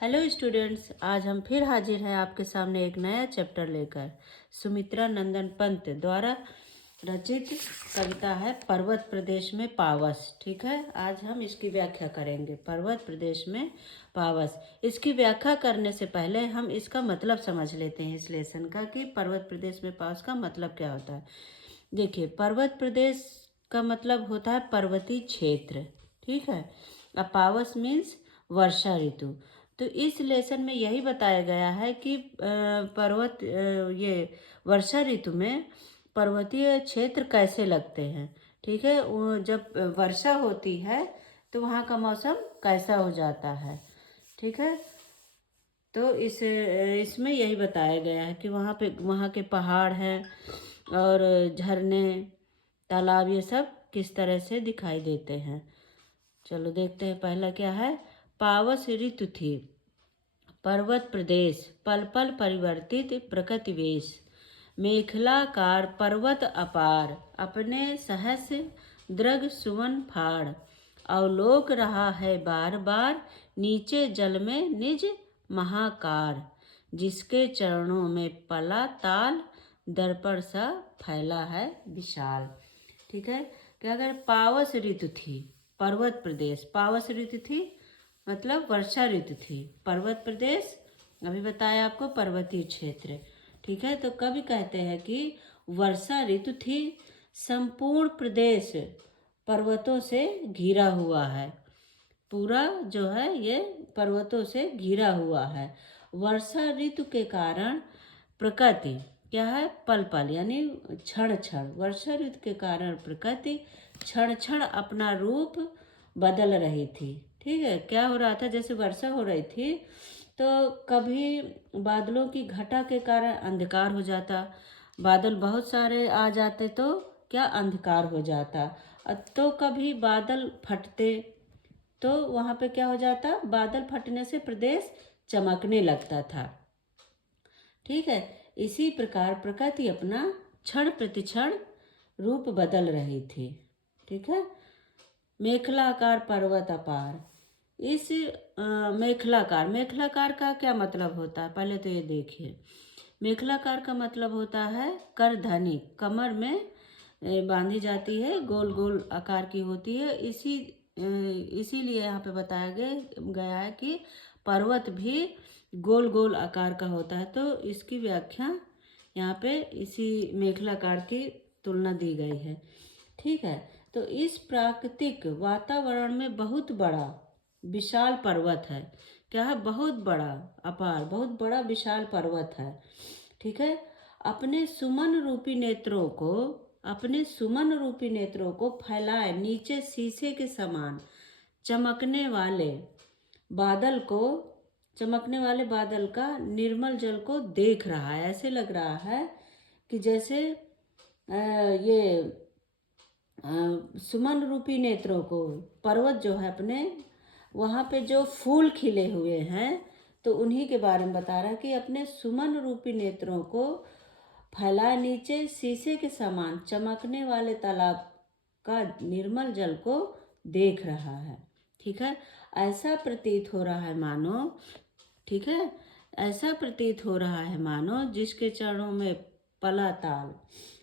Hello students, आज हम फिर हाजिर हैं आपके सामने एक नया चैप्टर लेकर। सुमित्रा नंदन पंत द्वारा रचित कविता है पर्वत प्रदेश में पावस। ठीक है, आज हम इसकी व्याख्या करेंगे। पर्वत प्रदेश में पावस, इसकी व्याख्या करने से पहले हम इसका मतलब समझ लेते हैं इस लेसन का कि पर्वत प्रदेश में पावस का मतलब क्या होता है। देखिए, पर्वत प्रदेश का मतलब होता है पर्वतीय क्षेत्र। ठीक है, अब पावस मीन्स वर्षा ऋतु। तो इस लेसन में यही बताया गया है कि ये वर्षा ऋतु में पर्वतीय क्षेत्र कैसे लगते हैं। ठीक है, वो जब वर्षा होती है तो वहाँ का मौसम कैसा हो जाता है। ठीक है, तो इसमें यही बताया गया है कि वहाँ के पहाड़ हैं और झरने, तालाब, ये सब किस तरह से दिखाई देते हैं। चलो देखते हैं, पहला क्या है। पावस ऋतु थी, पर्वत प्रदेश, पल पल परिवर्तित प्रकृति वेश, मेखलाकार पर्वत अपार, अपने सहस द्रग सुवन फाड़, अवलोक रहा है बार बार, नीचे जल में निज महाकार, जिसके चरणों में पला ताल, दर्पण सा फैला है विशाल। ठीक है, क्या अगर पावस ऋतु थी, पर्वत प्रदेश, पावस ऋतु थी मतलब वर्षा ऋतु थी, पर्वत प्रदेश अभी बताया आपको पर्वतीय क्षेत्र। ठीक है, तो कवि कहते हैं कि वर्षा ऋतु थी, संपूर्ण प्रदेश पर्वतों से घिरा हुआ है। पूरा जो है ये पर्वतों से घिरा हुआ है। वर्षा ऋतु के कारण प्रकृति क्या है, पल पल यानी क्षण क्षण, वर्षा ऋतु के कारण प्रकृति क्षण क्षण अपना रूप बदल रही थी। ठीक है, क्या हो रहा था, जैसे वर्षा हो रही थी तो कभी बादलों की घटा के कारण अंधकार हो जाता, बादल बहुत सारे आ जाते तो क्या अंधकार हो जाता, तो कभी बादल फटते तो वहाँ पे क्या हो जाता, बादल फटने से प्रदेश चमकने लगता था। ठीक है, इसी प्रकार प्रकृति अपना क्षण प्रतिक्षण रूप बदल रही थी। ठीक है, मेखलाकार पर्वत अपार, इस मेखलाकार का क्या मतलब होता है, पहले तो ये देखिए। मेखलाकार का मतलब होता है करधनी, कमर में बांधी जाती है, गोल गोल आकार की होती है। इसीलिए यहाँ पे बताया गया है कि पर्वत भी गोल गोल आकार का होता है। तो इसकी व्याख्या यहाँ पे इसी मेखलाकार की तुलना दी गई है। ठीक है, तो इस प्राकृतिक वातावरण में बहुत बड़ा विशाल पर्वत है। क्या है, बहुत बड़ा, अपार, बहुत बड़ा विशाल पर्वत है। ठीक है, अपने सुमन रूपी नेत्रों को, अपने सुमन रूपी नेत्रों को फैलाए नीचे शीशे के समान चमकने वाले बादल को, चमकने वाले बादल का निर्मल जल को देख रहा है। ऐसे लग रहा है कि जैसे ये सुमन रूपी नेत्रों को, पर्वत जो है अपने वहाँ पे जो फूल खिले हुए हैं तो उन्हीं के बारे में बता रहा है कि अपने सुमन रूपी नेत्रों को फैलाए नीचे शीशे के समान चमकने वाले तालाब का निर्मल जल को देख रहा है। ठीक है, ऐसा प्रतीत हो रहा है मानो, ठीक है, ऐसा प्रतीत हो रहा है मानो जिसके चरणों में पला ताल,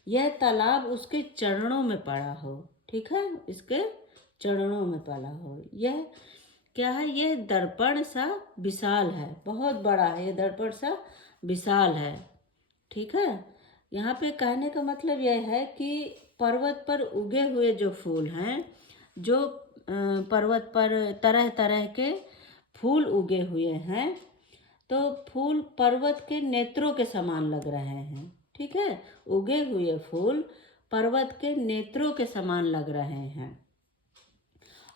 यह तालाब उसके चरणों में पड़ा हो। ठीक है, इसके चरणों में पड़ा हो। यह क्या है, यह दर्पण सा विशाल है, बहुत बड़ा है, यह दर्पण सा विशाल है। ठीक है, यहाँ पे कहने का मतलब यह है कि पर्वत पर उगे हुए जो फूल हैं, जो पर्वत पर तरह तरह के फूल उगे हुए हैं, तो फूल पर्वत के नेत्रों के समान लग रहे हैं। ठीक है, उगे हुए फूल पर्वत के नेत्रों के समान लग रहे हैं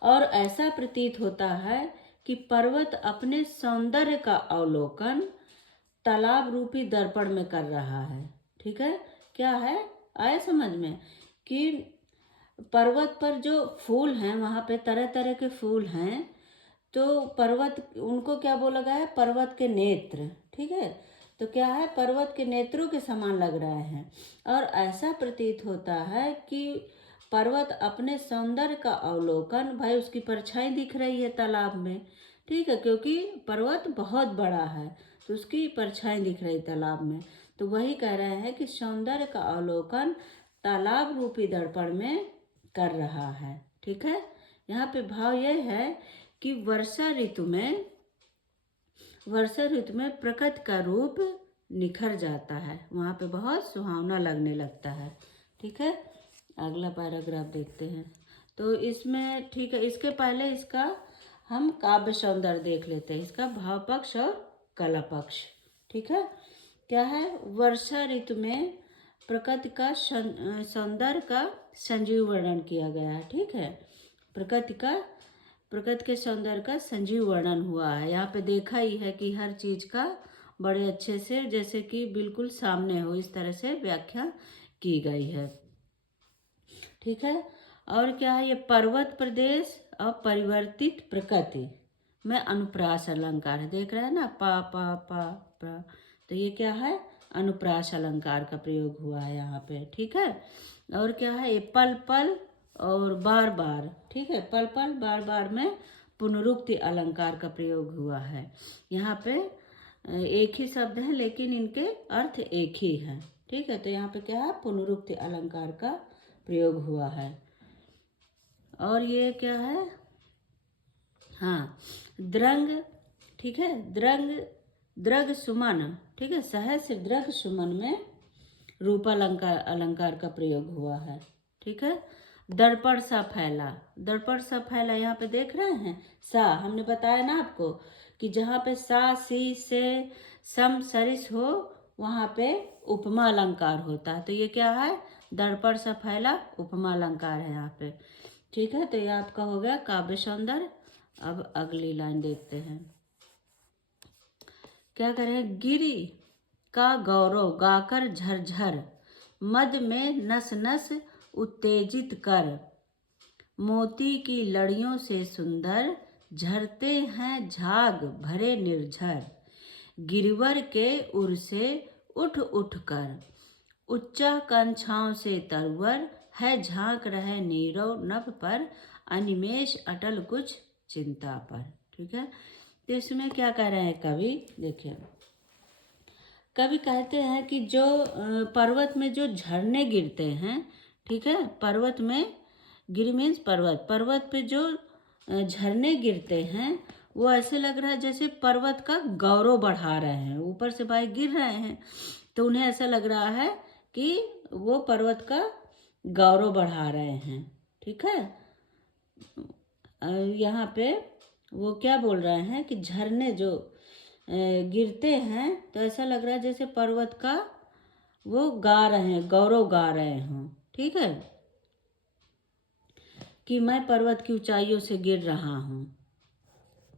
और ऐसा प्रतीत होता है कि पर्वत अपने सौंदर्य का अवलोकन तालाब रूपी दर्पण में कर रहा है। ठीक है, क्या है, आया समझ में कि पर्वत पर जो फूल हैं, वहाँ पे तरह तरह के फूल हैं, तो पर्वत, उनको क्या बोला गया है, पर्वत के नेत्र। ठीक है, तो क्या है, पर्वत के नेत्रों के समान लग रहे हैं और ऐसा प्रतीत होता है कि पर्वत अपने सौंदर्य का अवलोकन, भाई उसकी परछाई दिख रही है तालाब में। ठीक है, क्योंकि पर्वत बहुत बड़ा है तो उसकी परछाई दिख रही तालाब में। तो वही कह रहे हैं कि सौंदर्य का अवलोकन तालाब रूपी दर्पण में कर रहा है। ठीक है, यहाँ पे भाव यह है कि वर्षा ऋतु में प्रकृति का रूप निखर जाता है, वहाँ पे बहुत सुहावना लगने लगता है। ठीक है, अगला पैराग्राफ देखते हैं। तो इसमें ठीक है, इसके पहले इसका हम काव्य सौंदर्य देख लेते हैं, इसका भाव पक्ष और कला पक्ष। ठीक है, क्या है, वर्षा ऋतु में प्रकृति का सौंदर्य का संजीव वर्णन किया गया है। ठीक है, प्रकृति के सौंदर्य का संजीव वर्णन हुआ है। यहाँ पे देखा ही है कि हर चीज का बड़े अच्छे से, जैसे कि बिल्कुल सामने हो, इस तरह से व्याख्या की गई है। ठीक है, और क्या है, ये पर्वत प्रदेश और परिवर्तित प्रकृति में अनुप्रास अलंकार है। देख रहे हैं ना, पा पा पा पा, तो ये क्या है, अनुप्रास अलंकार का प्रयोग हुआ है यहाँ पे। ठीक है, और क्या है, ये पल पल और बार बार। ठीक है, पल पल बार बार में पुनरुक्ति अलंकार का प्रयोग हुआ है। यहाँ पे एक ही शब्द है लेकिन इनके अर्थ एक ही है। ठीक है, तो यहाँ पे क्या है, पुनरुक्ति अलंकार का प्रयोग हुआ है। और ये क्या है, हाँ, द्रंग। ठीक है, द्रग सुमन। ठीक है, सहस्र द्रग सुमन में रूपालंकार का प्रयोग हुआ है। ठीक है, दर्पण सा फैला, यहाँ पे देख रहे हैं, सा हमने बताया ना आपको कि जहाँ पे सा सी से सम सरिस हो वहाँ पे उपमा अलंकार होता है। तो ये क्या है, दर्पण सा फैला उपमा अलंकार है यहाँ पे। ठीक है, तो ये आपका हो गया काव्य सौंदर्य। अब अगली लाइन देखते हैं, क्या करें, गिरि का गौरव गाकर झरझर मद में नस नस उत्तेजित कर, मोती की लड़ियों से सुंदर झरते हैं झाग भरे निर्झर, गिरवर के उर से उठ उठ कर, उच्चा कंछाओं से तरवर है झांक रहे नीरव नभ पर, अनिमेष अटल कुछ चिंता पर। ठीक है, तो इसमें क्या कह रहे हैं कवि, देखिए, कवि कहते हैं कि जो पर्वत में जो झरने गिरते हैं, ठीक है, पर्वत में, गिर मीन्स पर्वत पे जो झरने गिरते हैं वो ऐसे लग रहा है जैसे पर्वत का गौरव बढ़ा रहे हैं, ऊपर से भाई गिर रहे हैं तो उन्हें ऐसा लग रहा है कि वो पर्वत का गौरव बढ़ा रहे हैं। ठीक है, यहाँ पे वो क्या बोल रहे हैं कि झरने जो गिरते हैं तो ऐसा लग रहा है जैसे पर्वत का वो गा रहे हैं, गौरव गा रहे हों। ठीक है, कि मैं पर्वत की ऊंचाइयों से गिर रहा हूँ।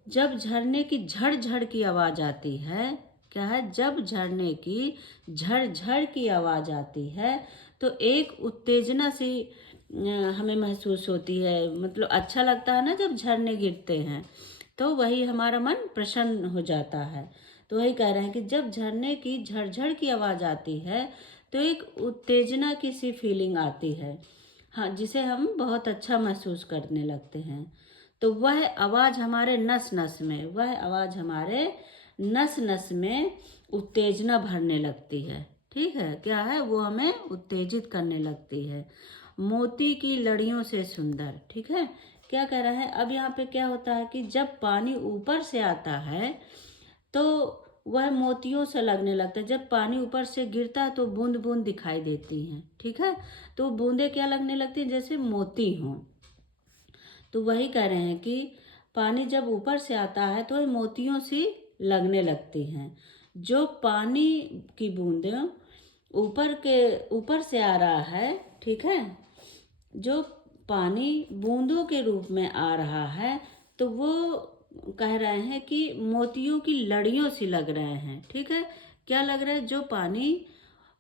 जब झरने की झड़ की आवाज आती है, क्या है, जब झरने की झड़ की आवाज आती है तो एक उत्तेजना सी हमें महसूस होती है, मतलब अच्छा लगता है ना जब झरने गिरते हैं, तो वही हमारा मन प्रसन्न हो जाता है। तो वही कह रहे हैं कि जब झरने की झड़ की आवाज आती है तो एक उत्तेजना की सी फीलिंग आती है, हाँ, जिसे हम बहुत अच्छा महसूस करने लगते हैं। तो वह आवाज़ हमारे नस नस में उत्तेजना भरने लगती है। ठीक है, क्या है, वो हमें उत्तेजित करने लगती है। मोती की लड़ियों से सुंदर। ठीक है, क्या कह रहा है, अब यहाँ पे क्या होता है कि जब पानी ऊपर से आता है तो वह मोतियों से लगने लगता है। जब पानी ऊपर से गिरता है तो बूंद बूंद दिखाई देती हैं। ठीक है, तो बूंदे क्या लगने लगती हैं, जैसे मोती हों। तो वही कह रहे हैं कि पानी जब ऊपर से आता है तो मोतियों सी लगने लगती हैं। जो पानी की बूंदें ऊपर से आ रहा है, ठीक है, जो पानी बूंदों के रूप में आ रहा है तो वो कह रहे हैं कि मोतियों की लड़ियों सी लग रहे हैं। ठीक है, क्या लग रहा है, जो पानी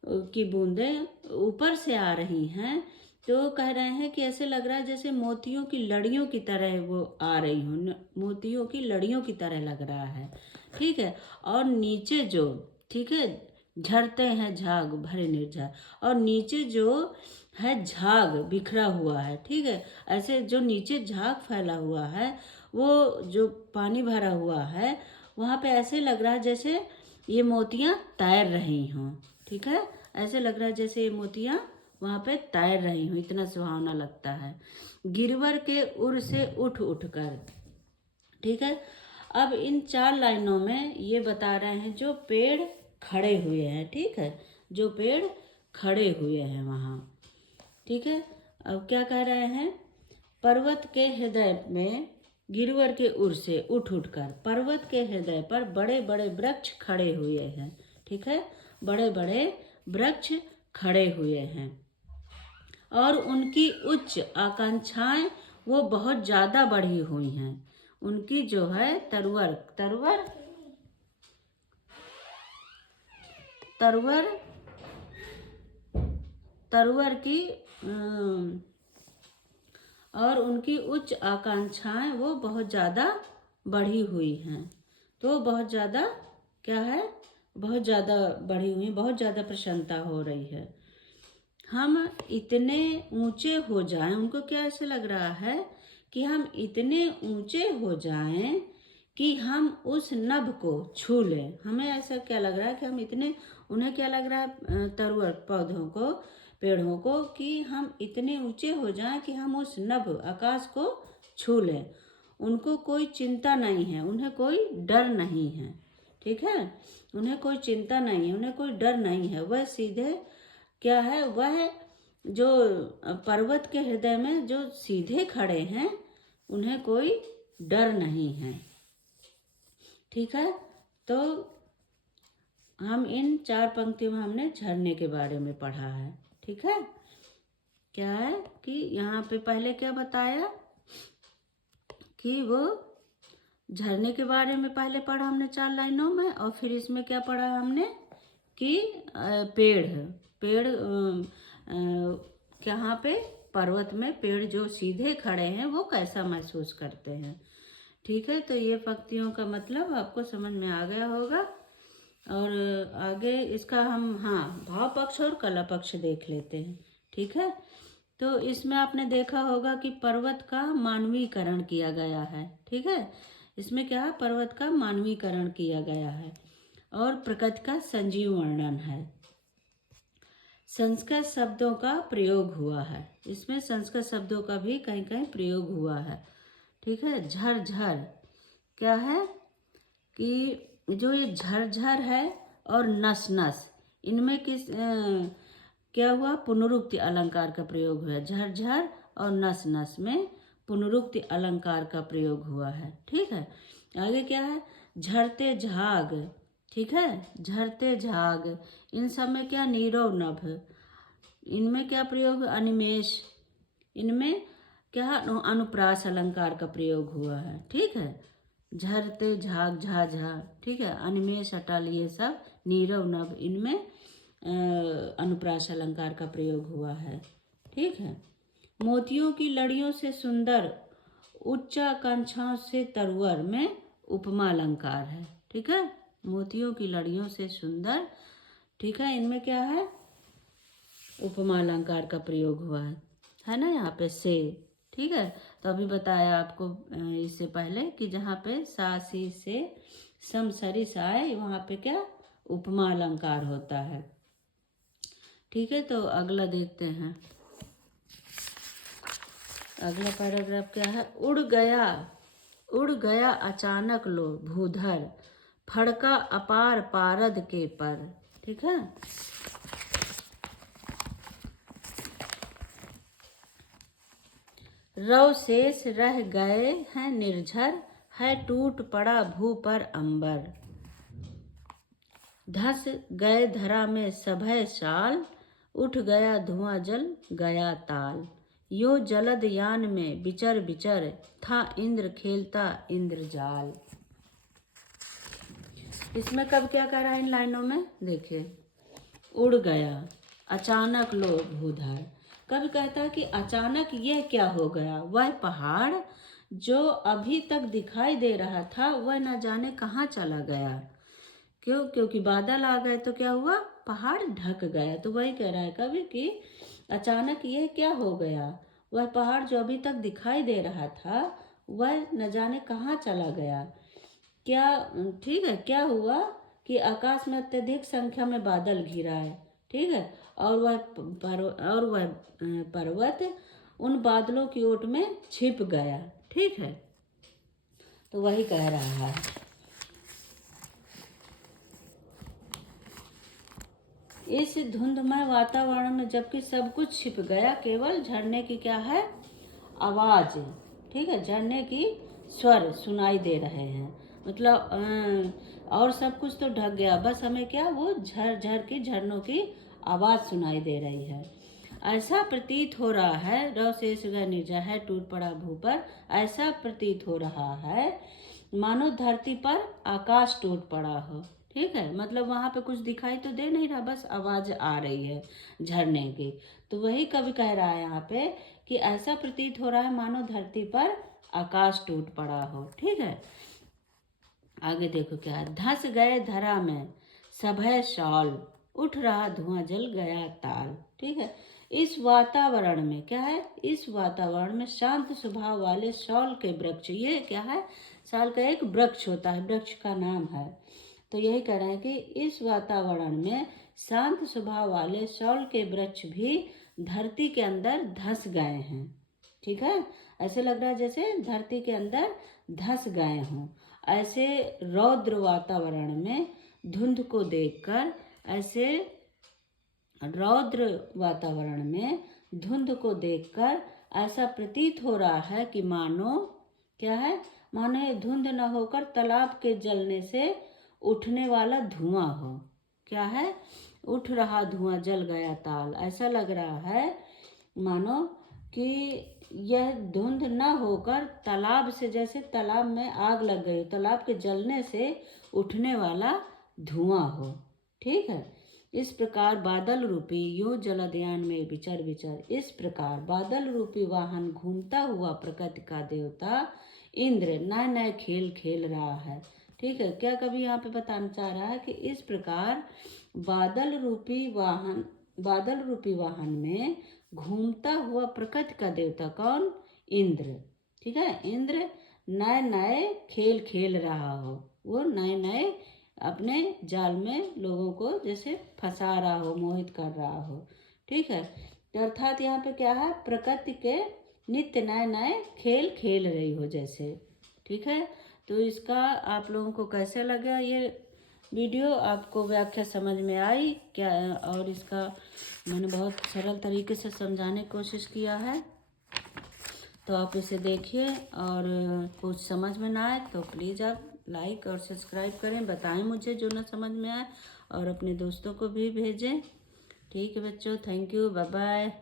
की बूंदें ऊपर से आ रही हैं तो कह रहे हैं कि ऐसे लग रहा है जैसे मोतियों की लड़ियों की तरह वो आ रही हूँ, मोतियों की लड़ियों की तरह लग रहा है। ठीक है, और नीचे जो, ठीक है, झरते हैं झाग भरे निर्झर, और नीचे जो है झाग बिखरा हुआ है। ठीक है, ऐसे जो नीचे झाग फैला हुआ है वो जो पानी भरा हुआ है वहाँ पे ऐसे लग रहा है जैसे ये मोतियाँ तैर रही हों। ठीक है, ऐसे लग रहा है जैसे ये मोतियाँ वहाँ पे तैर रही हों, इतना सुहावना लगता है। गिरवर के उर से उठ उठ कर। ठीक है, अब इन 4 लाइनों में ये बता रहे हैं जो पेड़ खड़े हुए हैं। ठीक है, जो पेड़ खड़े हुए हैं वहाँ। ठीक है, अब क्या कह रहे हैं, पर्वत के हृदय में गिरवर के उर से उठ उठ कर पर्वत के हृदय पर बड़े बड़े वृक्ष खड़े हुए हैं। ठीक है, बड़े बड़े वृक्ष खड़े हुए हैं और उनकी उच्च आकांक्षाएं वो बहुत ज़्यादा बढ़ी हुई हैं। उनकी जो है तरवर तरवर तरवर तरवर की और उनकी उच्च आकांक्षाएं वो बहुत ज़्यादा बढ़ी हुई हैं। तो बहुत ज़्यादा क्या है, बहुत ज़्यादा बढ़ी हुई, बहुत ज़्यादा प्रसन्नता हो रही है। हम इतने ऊंचे हो जाएं, उनको क्या ऐसे लग रहा है कि हम इतने ऊंचे हो जाएं कि हम उस नभ को छू लें। हमें ऐसा क्या लग रहा है कि हम इतने, उन्हें क्या लग रहा है तरवर पौधों को, पेड़ों को, कि हम इतने ऊंचे हो जाएं कि हम उस नभ आकाश को छू लें। उनको कोई चिंता नहीं है, उन्हें कोई डर नहीं है। ठीक है, उन्हें कोई चिंता नहीं है, उन्हें कोई डर नहीं है। वह सीधे क्या है, वह जो पर्वत के हृदय में जो सीधे खड़े हैं उन्हें कोई डर नहीं है। ठीक है, तो हम इन 4 पंक्तियों में हमने झरने के बारे में पढ़ा है। ठीक है, क्या है कि यहाँ पे पहले क्या बताया कि वो झरने के बारे में पहले पढ़ा हमने 4 लाइनों में, और फिर इसमें क्या पढ़ा हमने कि पेड़ है, पेड़ यहाँ पे पर्वत में पेड़ जो सीधे खड़े हैं वो कैसा महसूस करते हैं। ठीक है, तो ये पंक्तियों का मतलब आपको समझ में आ गया होगा। और आगे इसका हम भाव पक्ष और कला पक्ष देख लेते हैं। ठीक है, तो इसमें आपने देखा होगा कि पर्वत का मानवीकरण किया गया है। ठीक है, इसमें क्या है, पर्वत का मानवीकरण किया गया है और प्रकृति का संजीव वर्णन है। संस्कृत शब्दों का प्रयोग हुआ है, इसमें संस्कृत शब्दों का भी कहीं कहीं प्रयोग हुआ है। ठीक है, झरझर क्या है कि जो ये झरझर है और नस नस, इनमें किस क्या हुआ, पुनरुक्ति अलंकार का प्रयोग हुआ है। झरझर और नस नस में पुनरुक्ति अलंकार का प्रयोग हुआ है। ठीक है, आगे क्या है, झरते झाग। ठीक है, झरते झाग, इन सब में क्या, नीरव नभ, इनमें क्या प्रयोग, अनिमेष, इनमें क्या अनुप्रास अलंकार का प्रयोग हुआ है। ठीक है, झरते झाग झा झा। ठीक है, अनिमेष अटल ये सब, नीरव नभ, इनमें अनुप्रास अलंकार का प्रयोग हुआ है। ठीक है, मोतियों की लड़ियों से सुंदर, उच्चाकांक्षाओं से तरवर में उपमा अलंकार है। ठीक है, मोतियों की लड़ियों से सुंदर, ठीक है, इनमें क्या है, उपमा अलंकार का प्रयोग हुआ है ना यहाँ पे से। ठीक है, तो अभी बताया आपको इससे पहले कि जहाँ पे सा सी से सम सरी साए, वहाँ पे क्या, उपमा अलंकार होता है। ठीक है, तो अगला देखते हैं। अगला पैराग्राफ क्या है, उड़ गया अचानक लो भूधर, फड़का अपार पारद के पर। ठीक है, रव शेष रह गए हैं निर्झर, है टूट पड़ा भू पर अंबर, धस गए धरा में सभय साल, उठ गया धुआं जल गया ताल, यो जलद यान में बिचर बिचर, था इंद्र खेलता इंद्रजाल। इसमें कब क्या कह रहा है इन लाइनों में, देखिए, उड़ गया अचानक लो भूधर, कभी कहता है कि अचानक यह क्या हो गया, वह पहाड़ जो अभी तक दिखाई दे रहा था वह न जाने कहाँ चला गया। क्यों, क्योंकि बादल आ गए तो क्या हुआ, पहाड़ ढक गया। तो वही कह रहा है कभी कि अचानक यह क्या हो गया, वह पहाड़ जो अभी तक दिखाई दे रहा था वह न जाने कहाँ चला गया। क्या ठीक है, क्या हुआ कि आकाश में अत्यधिक संख्या में बादल घिरा है, ठीक है, और वह पर्वत उन बादलों की ओट में छिप गया, ठीक है। तो वही कह रहा है, इस धुंधमय वातावरण में जबकि सब कुछ छिप गया, केवल झरने की क्या है, आवाज, ठीक है, झरने की स्वर सुनाई दे रहे हैं। मतलब और सब कुछ तो ढक गया, बस हमें क्या, वो झर झर की झरनों की आवाज सुनाई दे रही है। ऐसा प्रतीत हो रहा है, रव शेष निर्जय है, टूट पड़ा भू पर, ऐसा प्रतीत हो रहा है मानो धरती पर आकाश टूट पड़ा हो, ठीक है। मतलब वहां पे कुछ दिखाई तो दे नहीं रहा, बस आवाज आ रही है झरने की। तो वही कवि कह रहा है यहाँ पे कि ऐसा प्रतीत हो रहा है मानो धरती पर आकाश टूट पड़ा हो, ठीक है। आगे देखो क्या है, धंस गए धरा में सभय शॉल, उठ रहा धुआं जल गया ताल, ठीक है। इस वातावरण में क्या है, इस वातावरण में शांत स्वभाव वाले शॉल के वृक्ष, ये क्या है, साल का एक वृक्ष होता है, वृक्ष का नाम है। तो यही कह रहे हैं कि इस वातावरण में शांत स्वभाव वाले शॉल के वृक्ष भी धरती के अंदर धंस गए हैं, ठीक है। ऐसे लग रहा है जैसे धरती के अंदर धंस गए हों। ऐसे रौद्र वातावरण में धुंध को देखकर, ऐसे रौद्र वातावरण में धुंध को देखकर ऐसा प्रतीत हो रहा है कि मानो क्या है, मानो ये धुंध न होकर तालाब के जलने से उठने वाला धुआं हो। क्या है, उठ रहा धुआं जल गया ताल, ऐसा लग रहा है मानो कि यह धुंध न होकर तालाब से, जैसे तालाब में आग लग गई, तालाब के जलने से उठने वाला धुआं हो, ठीक है। इस प्रकार बादल रूपी यूं जलदयान में विचर विचर, इस प्रकार बादल रूपी वाहन घूमता हुआ प्रकृति का देवता इंद्र नए नए खेल खेल रहा है, ठीक है। क्या कभी यहाँ पे बताना चाह रहा है कि इस प्रकार बादल रूपी वाहन में घूमता हुआ प्रकृति का देवता कौन, इंद्र, ठीक है। इंद्र नए नए खेल खेल रहा हो, वो नए नए अपने जाल में लोगों को जैसे फंसा रहा हो, मोहित कर रहा हो, ठीक है। अर्थात यहाँ पे क्या है, प्रकृति के नित्य नए नए खेल खेल रही हो जैसे, ठीक है। तो इसका आप लोगों को कैसे लगा ये वीडियो, आपको व्याख्या समझ में आई क्या, और इसका मैंने बहुत सरल तरीके से समझाने की कोशिश किया है। तो आप इसे देखिए, और कुछ समझ में ना आए तो प्लीज़ आप लाइक और सब्सक्राइब करें, बताएं मुझे जो ना समझ में आए, और अपने दोस्तों को भी भेजें, ठीक है बच्चों। Thank you, bye bye.